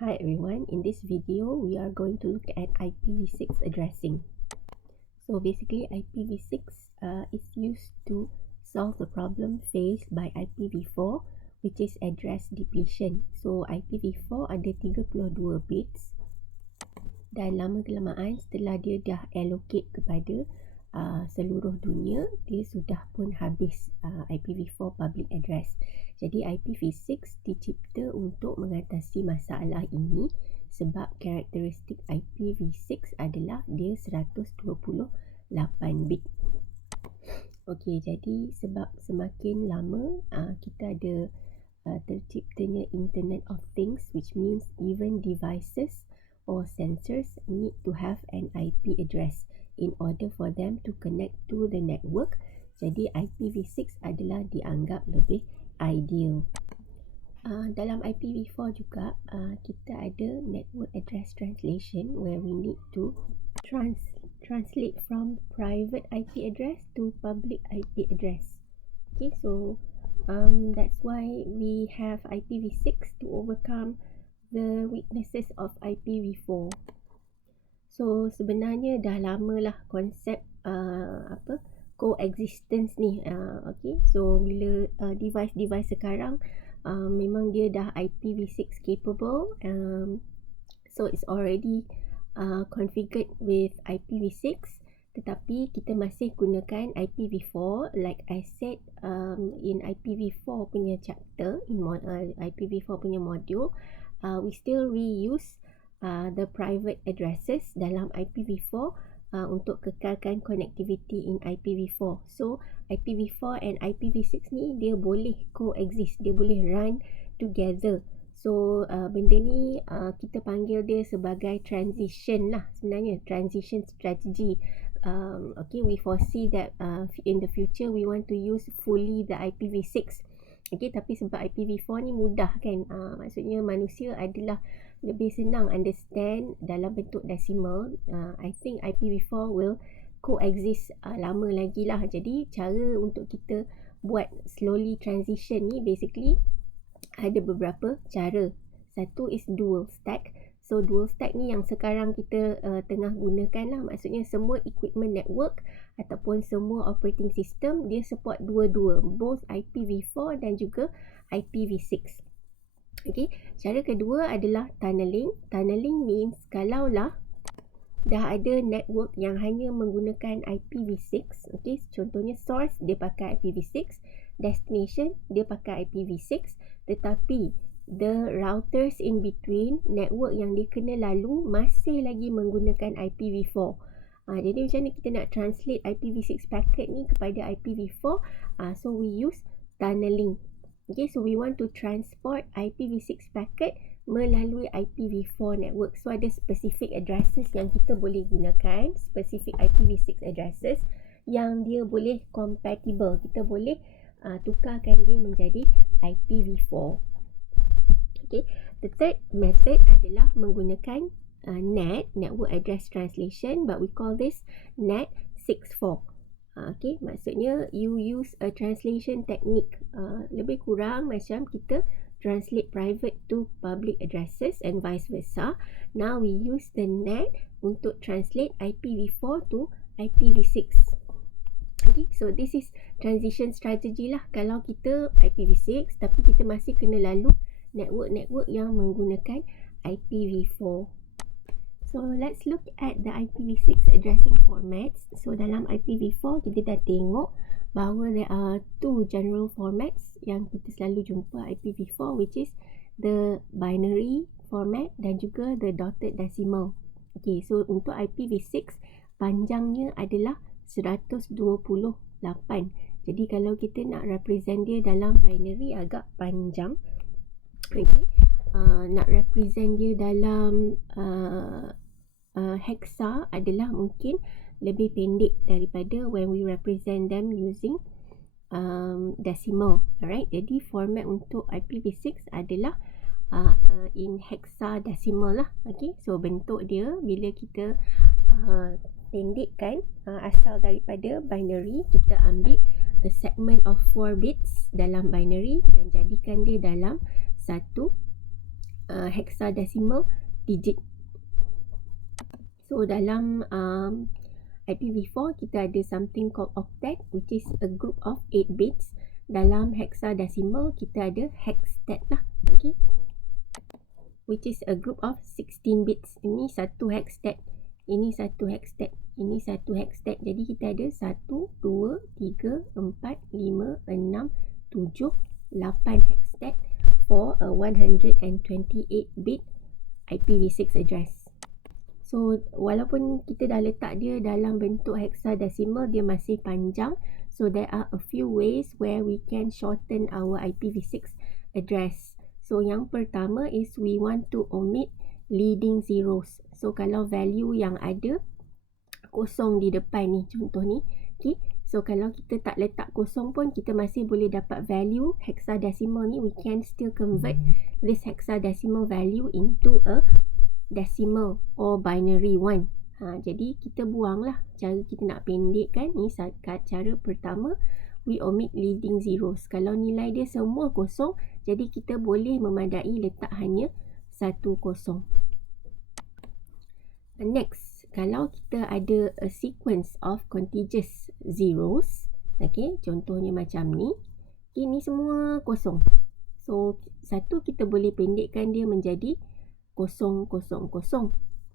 Hi everyone, in this video we are going to look at IPv6 addressing. So basically IPv6 is used to solve the problem faced by IPv4, which is address depletion. So IPv4 ada 32 bits dan lama-kelamaan setelah dia dah allocate kepada seluruh dunia, dia sudah pun habis IPv4 public address. Jadi IPv6 dicipta untuk mengatasi masalah ini sebab karakteristik IPv6 adalah dia 128 bit. Okey, jadi sebab semakin lama kita ada terciptanya Internet of Things, which means even devices or sensors need to have an IP address in order for them to connect to the network. Jadi IPv6 adalah dianggap lebih ideal. Dalam IPv4 juga kita ada network address translation where we need to translate from private IP address to public IP address. Okay, so that's why we have IPv6 to overcome the weaknesses of IPv4. So sebenarnya dah lama lah konsep coexistence ni. Okay, so bila device sekarang memang dia dah IPv6 capable, so it's already configured with IPv6, tetapi kita masih gunakan IPv4. Like I said, in IPv4 punya chapter, in IPv4 punya module, we still reuse the private addresses dalam IPv4 untuk kekalkan connectivity in IPv4. So IPv4 and IPv6 ni dia boleh coexist, dia boleh run together. So benda ni kita panggil dia sebagai transition lah sebenarnya, transition strategy. Okay, we foresee that in the future we want to use fully the IPv6. Okay, tapi sebab IPv4 ni mudah kan, maksudnya manusia adalah lebih senang understand dalam bentuk decimal. I think IPv4 will coexist lama lagi lah. Jadi cara untuk kita buat slowly transition ni basically ada beberapa cara. Satu is dual stack. So dual stack ni yang sekarang kita tengah gunakan lah. Maksudnya semua equipment network ataupun semua operating system dia support dua-dua, both IPv4 dan juga IPv6. Okay, cara kedua adalah tunneling. Tunneling means kalaulah dah ada network yang hanya menggunakan IPv6, okay, contohnya source dia pakai IPv6, destination dia pakai IPv6, tetapi the routers in between, network yang dia kena lalu masih lagi menggunakan IPv4. Jadi macam ni kita nak translate IPv6 packet ni kepada IPv4, so we use tunneling. Okay, so we want to transport IPv6 packet melalui IPv4 network. So ada specific addresses yang kita boleh gunakan, specific IPv6 addresses yang dia boleh compatible. Kita boleh tukarkan dia menjadi IPv4. Okay, the third method adalah menggunakan NAT, network address translation, but we call this NAT 64. Okay, maksudnya you use a translation technique, lebih kurang macam kita translate private to public addresses and vice versa. Now we use the NAT untuk translate IPv4 to IPv6. Okay, so this is transition strategy lah. Kalau kita IPv6 tapi kita masih kena lalu network yang menggunakan IPv4. So let's look at the IPv6 addressing formats. So dalam IPv4 kita dah tengok bahawa there are two general formats yang kita selalu jumpa IPv4, which is the binary format dan juga the dotted decimal. Okay, so untuk IPv6 panjangnya adalah 128. Jadi kalau kita nak represent dia dalam binary agak panjang. Okay, nak represent dia dalam hexa adalah mungkin lebih pendek daripada when we represent them using decimal. Alright, jadi format untuk IPv6 adalah in hexadecimal lah. Okay, so bentuk dia bila kita pendekkan asal daripada binary, kita ambil a segment of 4 bits dalam binary dan jadikan dia dalam satu hexadecimal digit. So dalam IPv4 kita ada something called octet, which is a group of 8 bits. Dalam hexadecimal kita ada hexstat lah, okay, which is a group of 16 bits. Ini satu hexstat, ini satu hexstat, ini satu hexstat. Jadi kita ada 1, 2, 3, 4, 5, 6, 7, 8 hexstat for a 128-bit IPv6 address. So walaupun kita dah letak dia dalam bentuk hexadecimal, dia masih panjang. So there are a few ways where we can shorten our IPv6 address. So yang pertama is we want to omit leading zeros. So kalau value yang ada kosong di depan ni, contoh ni, okay. So kalau kita tak letak kosong pun, kita masih boleh dapat value hexadecimal ni. We can still convert this hexadecimal value into a decimal or binary one. Jadi kita buanglah. Cara kita nak pendekkan ni, cara pertama, we omit leading zeros. Kalau nilai dia semua kosong, jadi kita boleh memadai letak hanya satu kosong. Next, kalau kita ada a sequence of contiguous zeros, okay, contohnya macam ni, okay, ni semua kosong. So satu kita boleh pendekkan dia menjadi 0, 0, 0.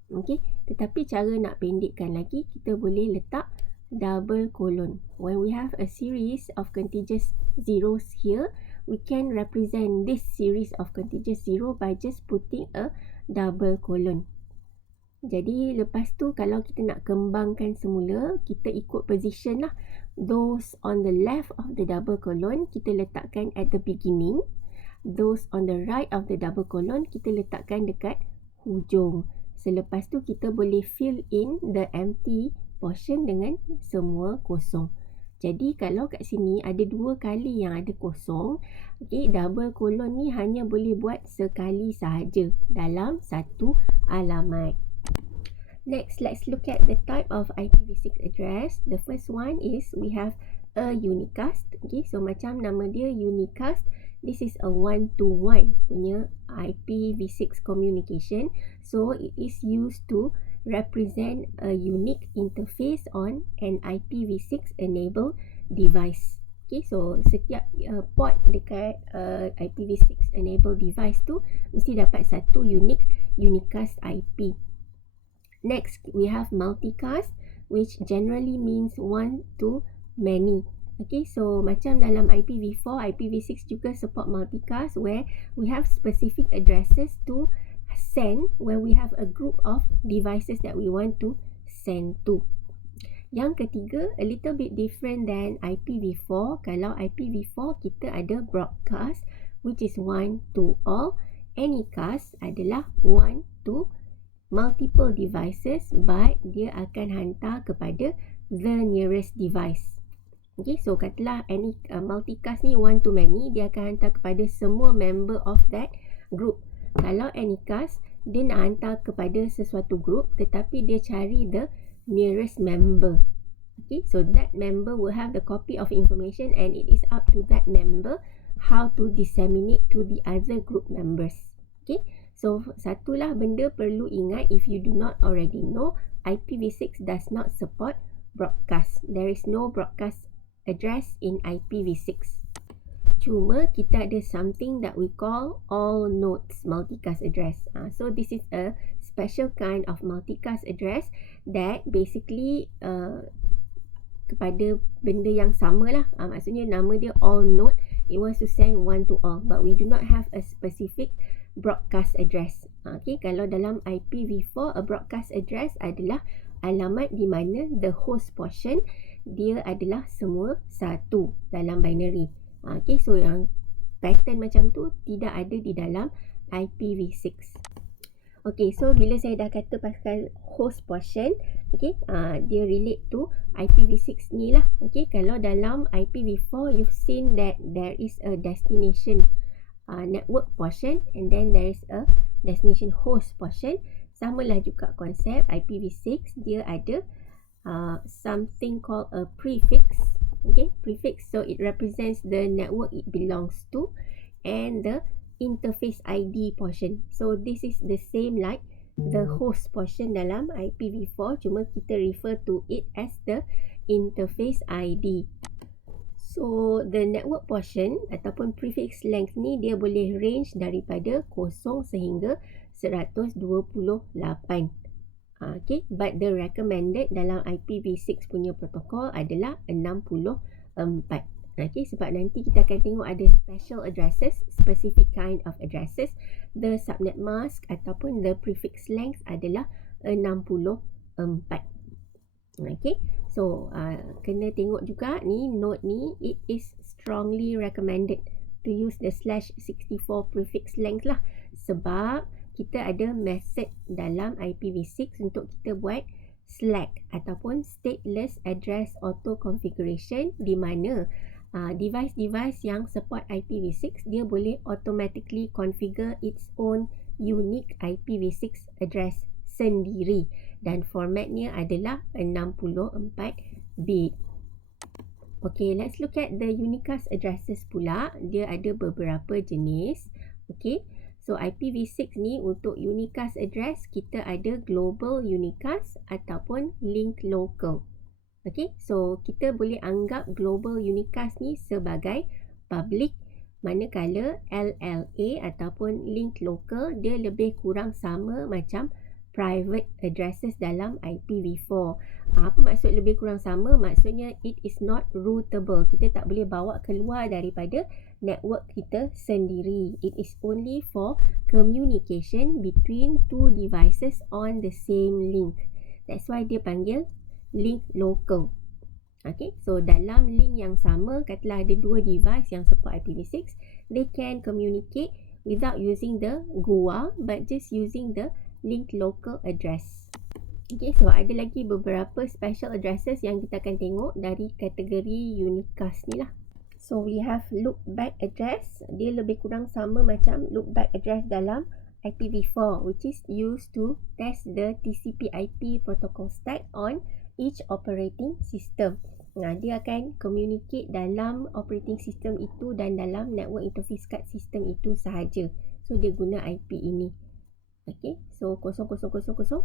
Okay. Tetapi cara nak pendekkan lagi, kita boleh letak double colon. When we have a series of contiguous zeros here, we can represent this series of contiguous zero by just putting a double colon. Jadi lepas tu kalau kita nak kembangkan semula, kita ikut position lah. Those on the left of the double colon kita letakkan at the beginning. Those on the right of the double colon kita letakkan dekat hujung. Selepas tu kita boleh fill in the empty portion dengan semua kosong. Jadi kalau kat sini ada 2 kali yang ada kosong, okay, double colon ni hanya boleh buat sekali sahaja dalam satu alamat. Next, let's look at the type of IPv6 address. The first one is we have a unicast. Okay, so macam nama dia unicast. This is a one-to-one punya IPv6 communication. So it is used to represent a unique interface on an IPv6 enabled device. Okay, so setiap port dekat IPv6 enabled device tu mesti dapat satu unicast IP. Next, we have multicast, which generally means one to many. Okay, so macam dalam IPv4, IPv6 juga support multicast where we have specific addresses to send when we have a group of devices that we want to send to. Yang ketiga, a little bit different than IPv4. Kalau IPv4 kita ada broadcast, which is one to all. Anycast adalah one to multiple devices, but dia akan hantar kepada the nearest device. Okay, so katalah any multicast ni one to many, dia akan hantar kepada semua member of that group. Kalau anycast, dia nak hantar kepada sesuatu group tetapi dia cari the nearest member. Okay, so that member will have the copy of information and it is up to that member how to disseminate to the other group members. Okay, so satulah benda perlu ingat, if you do not already know, IPv6 does not support broadcast. There is no broadcast address in IPv6. Cuma kita ada something that we call all nodes multicast address. So this is a special kind of multicast address that basically kepada benda yang sama lah. Maksudnya nama dia all node, it wants to send one to all, but we do not have a specific broadcast address. Okay, kalau dalam IPv4, a broadcast address adalah alamat di mana the host portion dia adalah semua satu dalam binary. Okay, so yang pattern macam tu tidak ada di dalam IPv6. Okay, so bila saya dah kata pasal host portion, okay, dia relate to IPv6 ni lah. Okay, kalau dalam IPv4, you've seen that there is a destination network portion and then there is a destination host portion. Samalah juga konsep IPv6, dia ada something called a prefix. Okay, prefix, so it represents the network it belongs to, and the interface ID portion. So this is the same like the host portion dalam IPv4, cuma kita refer to it as the interface ID. So the network portion ataupun prefix length ni dia boleh range daripada 0 sehingga 128. Okay, but the recommended dalam IPv6 punya protokol adalah 64. Okay, sebab nanti kita akan tengok ada special addresses, specific kind of addresses. The subnet mask ataupun the prefix length adalah 64. Okay, so kena tengok juga ni note ni, it is strongly recommended to use the /64 prefix length lah, sebab kita ada method dalam IPv6 untuk kita buat SLAC ataupun stateless address auto configuration, di mana device-device yang support IPv6 dia boleh automatically configure its own unique IPv6 address sendiri, dan formatnya adalah 64 bit. Okay, let's look at the unicast addresses pula. Dia ada beberapa jenis. Okay, so IPv6 ni untuk unicast address kita ada global unicast ataupun link local. Okay, so kita boleh anggap global unicast ni sebagai public, manakala LLA ataupun link local dia lebih kurang sama macam private addresses dalam IPv4. Apa maksud lebih kurang sama? Maksudnya it is not routable. Kita tak boleh bawa keluar daripada network kita sendiri. It is only for communication between two devices on the same link. That's why dia panggil link local. Okay, so dalam link yang sama, katalah ada dua device yang support IPv6, they can communicate without using the GUA but just using the link local address. Okay, so ada lagi beberapa special addresses yang kita akan tengok dari kategori unicast ni lah. So we have loopback address. Dia lebih kurang sama macam loopback address dalam IPv4, which is used to test the TCP/IP protocol stack on each operating system. Nah, dia akan communicate dalam operating system itu dan dalam network interface card system itu sahaja. So dia guna IP ini. Okay, so 00001.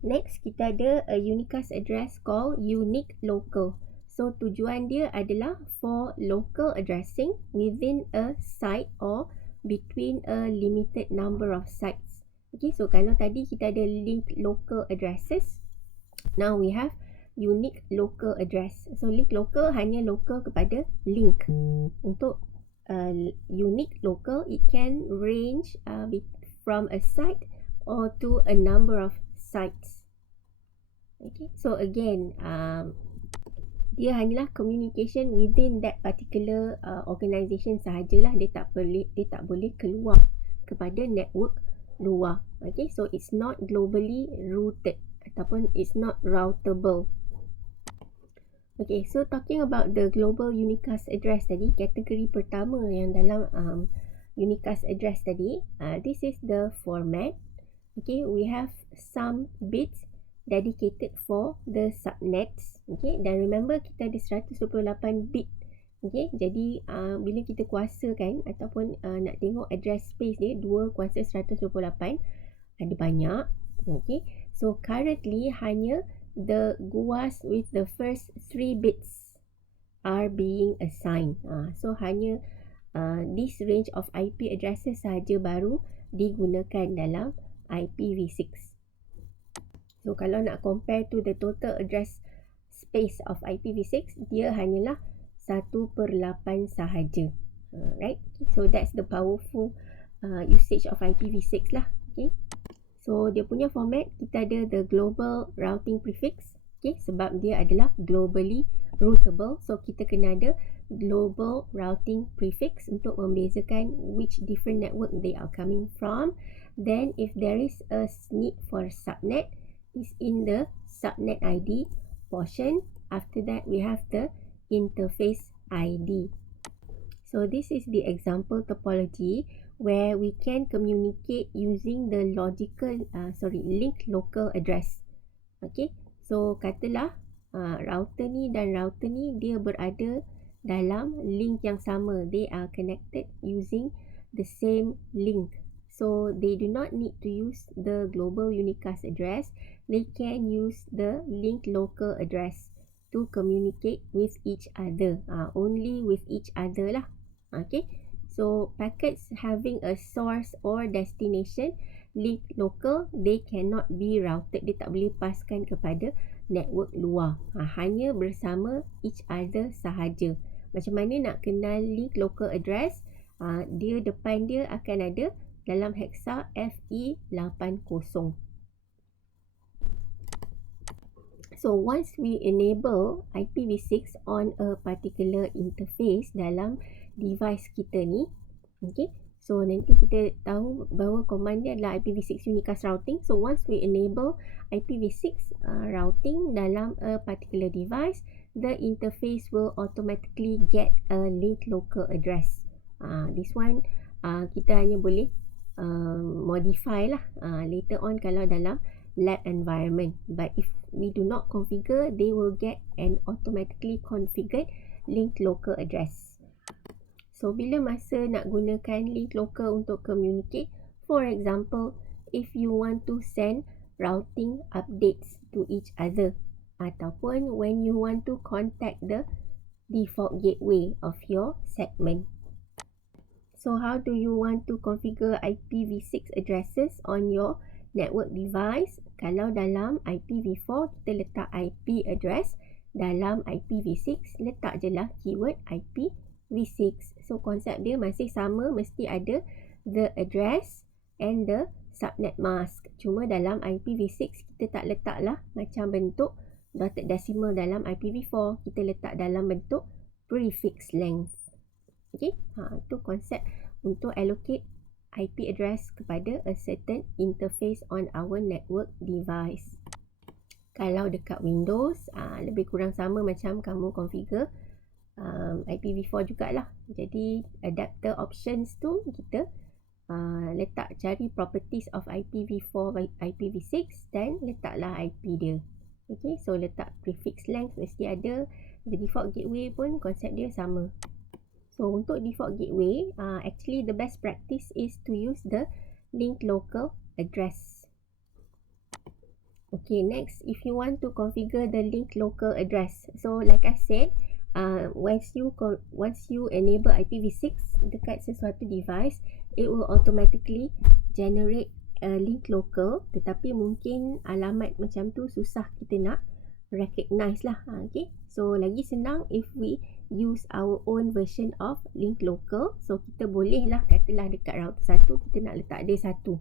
Next, kita ada a unicast address called unique local. So tujuan dia adalah for local addressing within a site or between a limited number of sites. Okay, so kalau tadi kita ada link local addresses, now we have unique local address. So link local hanya local kepada link. Untuk unique local, it can range from a site or to a number of sites. Okay, so again, dia hanyalah communication within that particular organisation sahajalah. Dia tak boleh keluar kepada network luar. Okay, so it's not globally routed ataupun it's not routable. Okay, so talking about the global unicast address tadi, kategori pertama yang dalam unicast address tadi, this is the format. Okay, we have some bits dedicated for the subnets. Okay, dan remember kita ada 128 bit. Okay, jadi bila kita kuasakan ataupun nak tengok address space dia, 2 kuasa 128, ada banyak. Okay, so currently hanya the GUAs with the first 3 bits are being assigned. So hanya this range of IP addresses sahaja baru digunakan dalam IPv6. So kalau nak compare to the total address space of IPv6, dia hanyalah 1/8 sahaja. Right? Okay, so that's the powerful usage of IPv6 lah. Okay. So dia punya format, kita ada the global routing prefix. Okay, sebab dia adalah globally routable. So kita kena ada global routing prefix untuk membezakan which different network they are coming from. Then if there is a need for subnet, is in the subnet ID portion. After that we have the interface ID. So this is the example topology where we can communicate using the link local address. Okay, so katalah router ni dan router ni dia berada dalam link yang sama. They are connected using the same link. So they do not need to use the global unicast address. They can use the link local address to communicate with each other. Only with each other lah. Okay. So packets having a source or destination link local, they cannot be routed. Dia tak boleh paskan kepada network luar. Hanya bersama each other sahaja. Macam mana nak kenal link local address? Dia depan dia akan ada dalam hexa FE80. So once we enable IPv6 on a particular interface dalam device kita ni, okay, so nanti kita tahu bahawa command dia adalah IPv6 unicast routing. So once we enable IPv6 routing dalam a particular device, the interface will automatically get a link local address. This one kita hanya boleh modify lah later on kalau dalam lab environment. But if we do not configure, they will get an automatically configured link local address. So bila masa nak gunakan link local untuk communicate, for example, if you want to send routing updates to each other, ataupun when you want to contact the default gateway of your segment. So how do you want to configure IPv6 addresses on your network device? Kalau dalam IPv4 kita letak IP address, dalam IPv6 letak je lah keyword IPv6. So konsep dia masih sama, mesti ada the address and the subnet mask. Cuma dalam IPv6 kita tak letak lah macam bentuk dotted decimal dalam IPv4, kita letak dalam bentuk prefix length. Okay, itu konsep untuk allocate IP address kepada a certain interface on our network device. Kalau dekat Windows, lebih kurang sama macam kamu configure IPv4 jugalah. Jadi adapter options tu kita letak cari properties of IPv4 IPv6 dan letaklah IP dia. Okay, so letak prefix length mesti ada. The default gateway pun konsep dia sama. So untuk default gateway, actually the best practice is to use the link local address. Okay, next, if you want to configure the link local address, so like I said, once you enable IPv6 dekat sesuatu device, it will automatically generate a link local, tetapi mungkin alamat macam tu susah kita nak recognize lah. Okay, so lagi senang if we use our own version of link local. So kita boleh lah katalah dekat router 1 kita nak letak dia 1.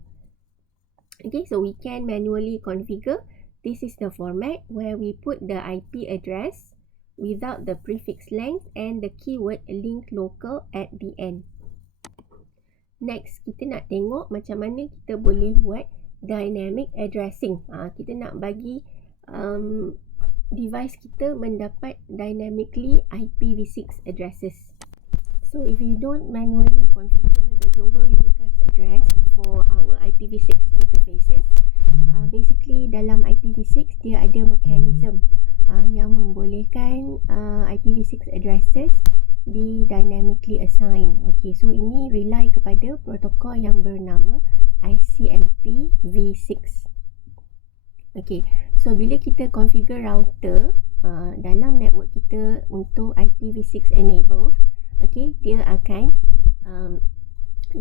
Okay, so we can manually configure. This is the format where we put the IP address without the prefix length and the keyword link local at the end. Next, kita nak tengok macam mana kita boleh buat dynamic addressing. Kita nak bagi device kita mendapat dynamically IPv6 addresses. So if you don't manually configure the global unicast address for our IPv6 interfaces, basically dalam IPv6 dia ada mechanism yang membolehkan IPv6 addresses di dynamically assign. Okay, so ini rely kepada protokol yang bernama ICMP v6. Okay, so bila kita configure router dalam network kita untuk IPv6 enabled, okay, dia akan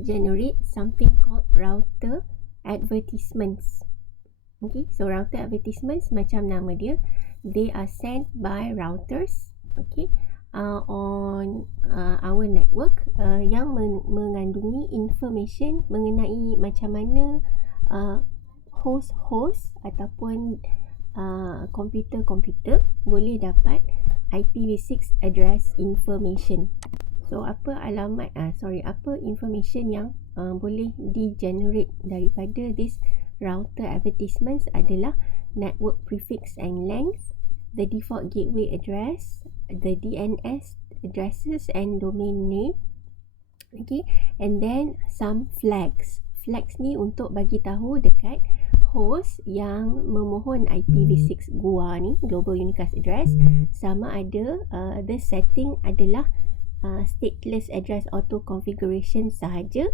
generate something called router advertisements. Okay, so router advertisements macam nama dia, they are sent by routers, okay, on our network yang mengandungi information mengenai macam mana host host ataupun komputer-komputer boleh dapat IPv6 address information. So apa apa information yang boleh di-generate daripada this router advertisements adalah network prefix and length, the default gateway address, the DNS addresses and domain name, okay, and then some flags. Flags ni untuk bagi tahu dekat host yang memohon IPv6 gua ni, Global Unicast Address, sama ada the setting adalah stateless address auto configuration sahaja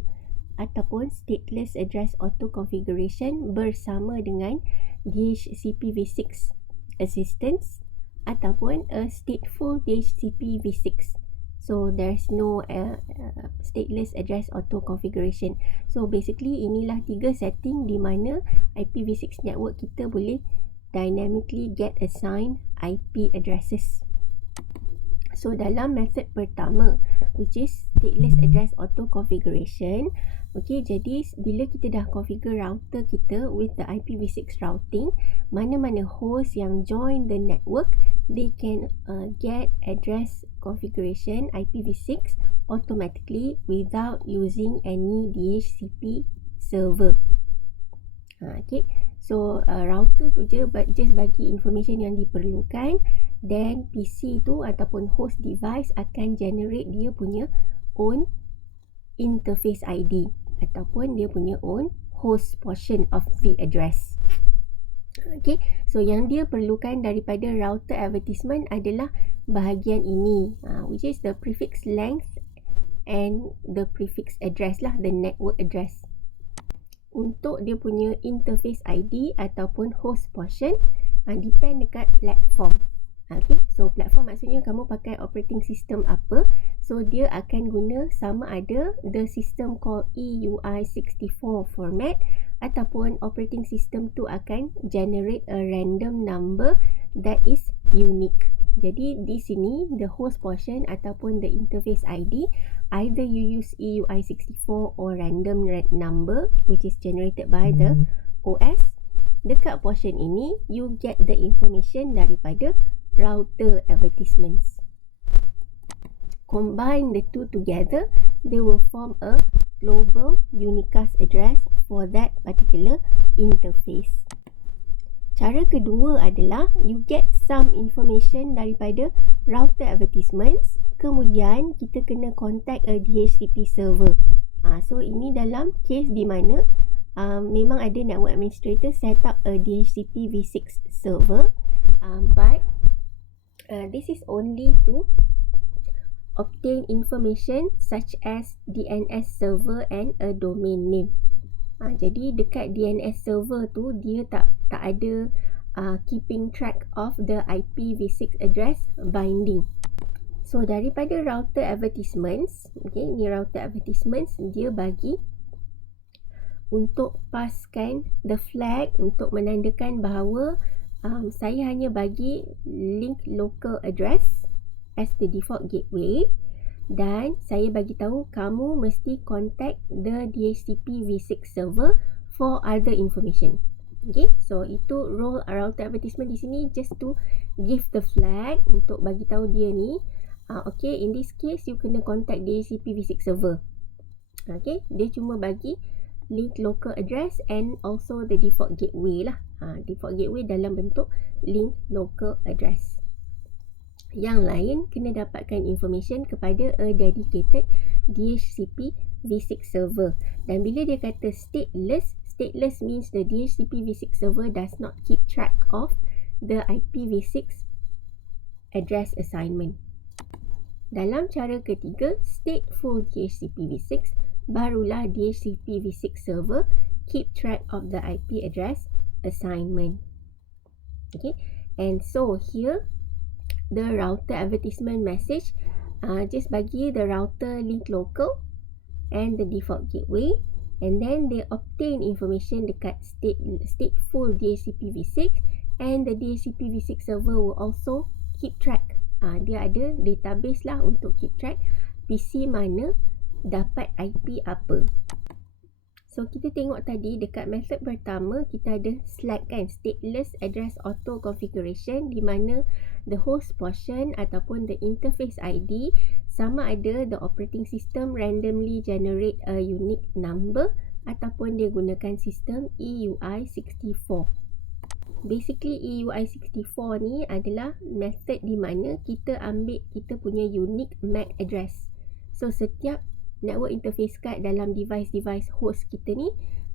ataupun stateless address auto configuration bersama dengan DHCP-v6 assistance ataupun a stateful DHCP-v6. So there's no stateless address auto configuration. So basically inilah 3 setting di mana IPv6 network kita boleh dynamically get assigned IP addresses. So dalam method pertama, which is stateless address auto configuration, okay, jadi bila kita dah configure router kita with the IPv6 routing, mana-mana host yang join the network, they can get address configuration IPv6 automatically without using any DHCP server. Okay, so router tu je just bagi information yang diperlukan, then PC tu ataupun host device akan generate dia punya own interface ID ataupun dia punya own host portion of the address. Okay, so yang dia perlukan daripada router advertisement adalah bahagian ini, which is the prefix length and the prefix address lah, the network address. Untuk dia punya interface ID ataupun host portion, depend dekat platform. Okay, so platform maksudnya kamu pakai operating system apa, so dia akan guna sama ada the system called EUI64 format ataupun operating system tu akan generate a random number that is unique. Jadi di sini the host portion ataupun the interface ID, either you use EUI64 or random number which is generated by the OS. Dekat portion ini you get the information daripada router advertisements. Combine the two together, they will form a global unicast address for that particular interface. Cara kedua adalah you get some information daripada router advertisements, kemudian kita kena contact a DHCP server. So ini dalam case di mana memang ada network administrator set up a DHCP v6 server, but this is only to obtain information such as DNS server and a domain name. Jadi dekat DNS server tu dia tak ada keeping track of the IPv6 address binding. So daripada router advertisements, okay, ni router advertisements dia bagi untuk paskan the flag untuk menandakan bahawa saya hanya bagi link local address as the default gateway dan saya bagi tahu kamu mesti contact the DHCP v6 server for other information. Okay, so itu role router advertisement di sini, just to give the flag untuk bagi tahu dia ni, okay, in this case you kena contact DHCP v6 server. Okay, dia cuma bagi link local address and also the default gateway lah. Default gateway dalam bentuk link local address. Yang lain kena dapatkan information kepada a dedicated DHCP v6 server. Dan bila dia kata stateless means the DHCP v6 server does not keep track of the IPv6 address assignment. Dalam cara ketiga, stateful DHCP v6, barulah DHCP v6 server keep track of the IP address assignment. Okay, and so here the router advertisement message just bagi the router link local and the default gateway, and then they obtain information dekat stateful DHCP v6, and the DHCP v6 server will also keep track. Dia ada database lah untuk keep track PC mana dapat IP apa. So kita tengok tadi dekat method pertama kita ada select kan, stateless address auto configuration, di mana the host portion ataupun the interface ID sama ada the operating system randomly generate a unique number ataupun dia gunakan sistem EUI64. Basically EUI64 ni adalah method di mana kita ambil kita punya unique MAC address. So setiap network interface card dalam device host kita ni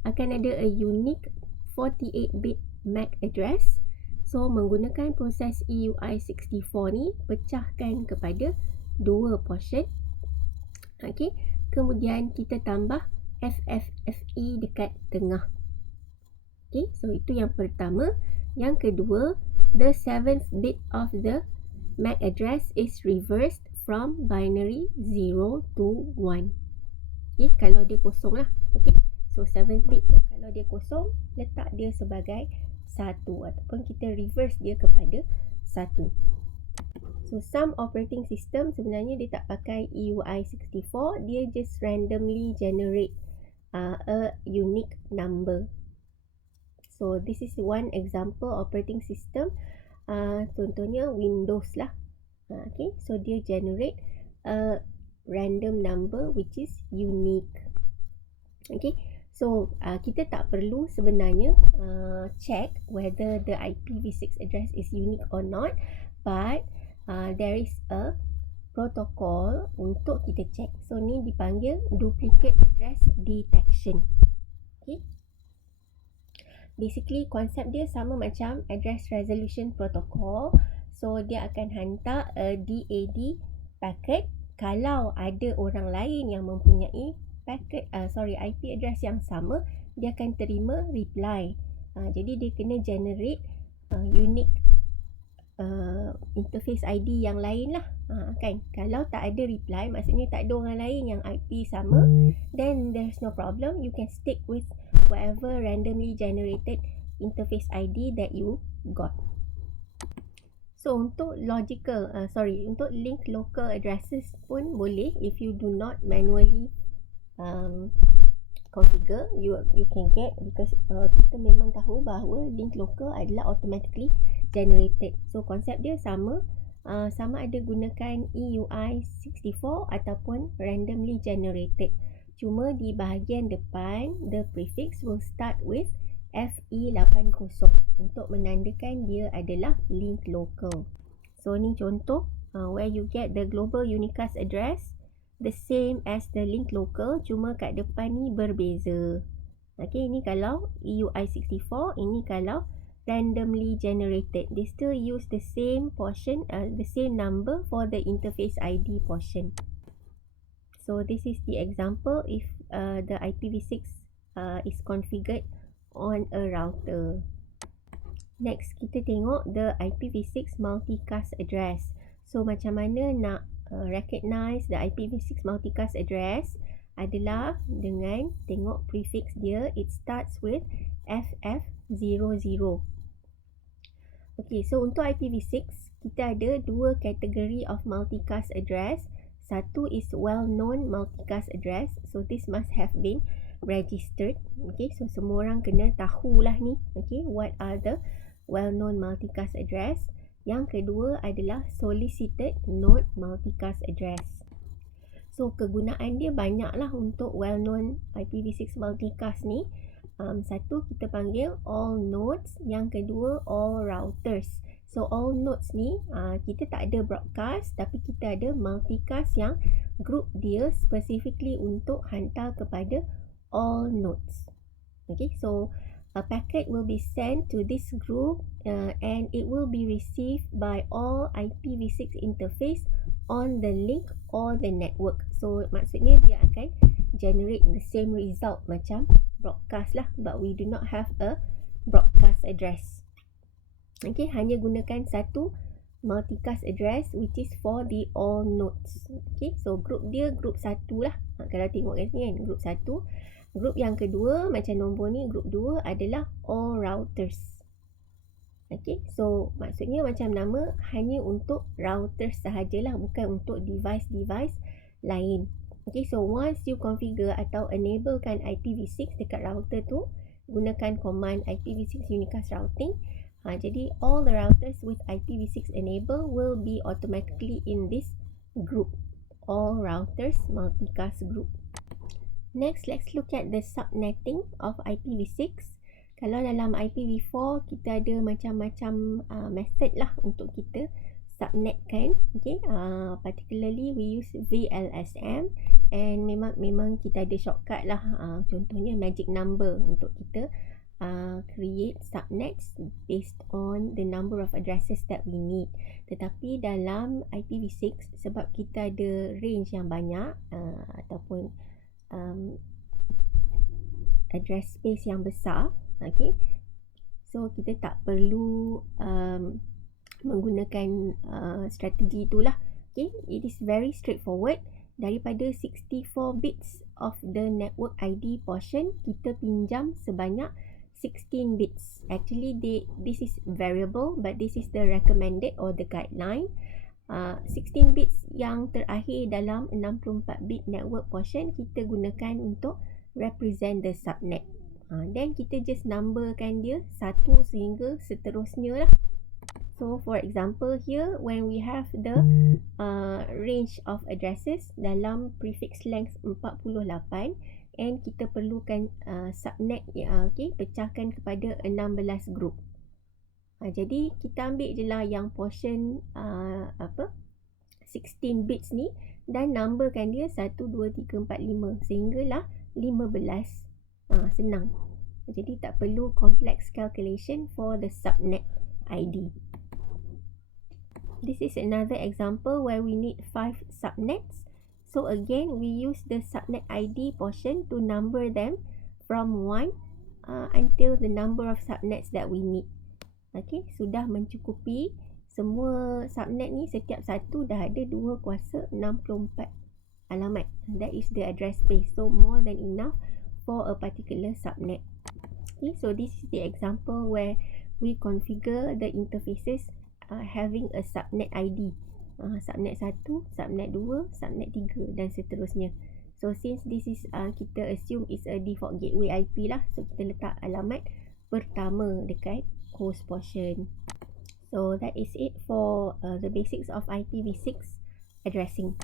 akan ada a unique 48-bit MAC address. So menggunakan proses EUI64 ni, pecahkan kepada dua portion. Okay, kemudian kita tambah FFFE dekat tengah. Okay, so itu yang pertama. Yang kedua, the 7th bit of the MAC address is reversed from binary 0 to 1. Okay, kalau dia kosong lah. Okay, so 7th bit tu kalau dia kosong, letak dia sebagai 1 ataupun kita reverse dia kepada 1. So some operating system sebenarnya dia tak pakai EUI64, dia just randomly generate a unique number. So this is one example operating system. Contohnya Windows lah. Okay, so dia generate a random number which is unique. Okay, so kita tak perlu sebenarnya check whether the IPv6 address is unique or not, but there is a protocol untuk kita check. So ni dipanggil duplicate address detection. Okay, basically konsep dia sama macam address resolution protocol. So dia akan hantar a DAD packet kalau ada orang lain yang mempunyai IP address yang sama, dia akan terima reply. Jadi dia kena generate unique interface ID yang lain lah. Kan, kalau tak ada reply, maksudnya tak ada orang lain yang IP sama, then there's no problem. You can stick with whatever randomly generated interface ID that you got. So untuk untuk link local addresses pun boleh. If you do not manually configure, you can get, because kita memang tahu bahawa link local adalah automatically generated. So konsep dia sama ada gunakan EUI64 ataupun randomly generated. Cuma di bahagian depan, the prefix will start with FE80 untuk menandakan dia adalah link local. So ni contoh where you get the global unicast address the same as the link local, cuma kat depan ni berbeza. Okay, ini kalau EUI64, ini kalau randomly generated. They still use the same portion, the same number for the interface ID portion. So this is the example if the IPv6 is configured on a router. Next, kita tengok the IPv6 multicast address. So macam mana nak recognize the IPv6 multicast address adalah dengan tengok prefix dia, it starts with FF00. Okay, so untuk IPv6 kita ada dua kategori of multicast address. Satu is well-known multicast address. So this must have been registered. Okay, so semua orang kena tahulah ni. Okay, what are the well-known multicast address? Yang kedua adalah solicited node multicast address. So kegunaan dia banyaklah untuk well-known IPv6 multicast ni. Satu kita panggil all nodes, yang kedua all routers. So all nodes ni kita tak ada broadcast, tapi kita ada multicast yang group dia specifically untuk hantar kepada all nodes. Okay, so a packet will be sent to this group and it will be received by all IPv6 interface on the link or the network. So maksudnya dia akan generate the same result macam broadcast lah, but we do not have a broadcast address. Okay, hanya gunakan satu multicast address which is for the all nodes. Okay, so group dia group 1 lah. Kalau tengok kat sini kan, group 1. Group yang kedua macam nombor ni, group 2 adalah all routers. Okay, so maksudnya macam nama hanya untuk routers sahajalah, bukan untuk device-device lain. Okay, so once you configure atau enablekan IPv6 dekat router tu, gunakan command IPv6 unicast routing. Jadi all the routers with IPv6 enable will be automatically in this group, all routers multicast group. Next, let's look at the subnetting of IPv6. Kalau dalam IPv4 kita ada macam-macam method lah untuk kita subnetkan. Okay, particularly we use VLSM, and memang kita ada shortcut lah. Contohnya magic number untuk kita create subnets based on the number of addresses that we need. Tetapi dalam IPv6, sebab kita ada range yang banyak ataupun address space yang besar, okay, so kita tak perlu menggunakan strategi itulah. Okay, it is very straightforward. Daripada 64 bits of the network ID portion, kita pinjam sebanyak 16 bits. Actually, this is variable, but this is the recommended or the guideline. 16 bits yang terakhir dalam 64 bit network portion kita gunakan untuk represent the subnet. Then kita just numberkan dia 1 sehingga seterusnya lah. So for example here, when we have the range of addresses dalam prefix length 48 and kita perlukan subnet, okay, pecahkan kepada 16 group. Jadi kita ambil je lah yang portion 16 bits ni dan numberkan dia 1, 2, 3, 4, 5 sehinggalah 15. Senang. Jadi tak perlu complex calculation for the subnet ID. This is another example where we need 5 subnets. So again, we use the subnet ID portion to number them from 1 until the number of subnets that we need. Okay, sudah mencukupi semua subnet ni, setiap satu dah ada 2 kuasa 64 alamat. That is the address space. So more than enough for a particular subnet. Okay, so this is the example where we configure the interfaces having a subnet ID. Subnet 1, subnet 2, subnet 3 dan seterusnya. So since this is kita assume is a default gateway IP lah, so kita letak alamat pertama dekat host portion. So that is it for the basics of IPv6 addressing.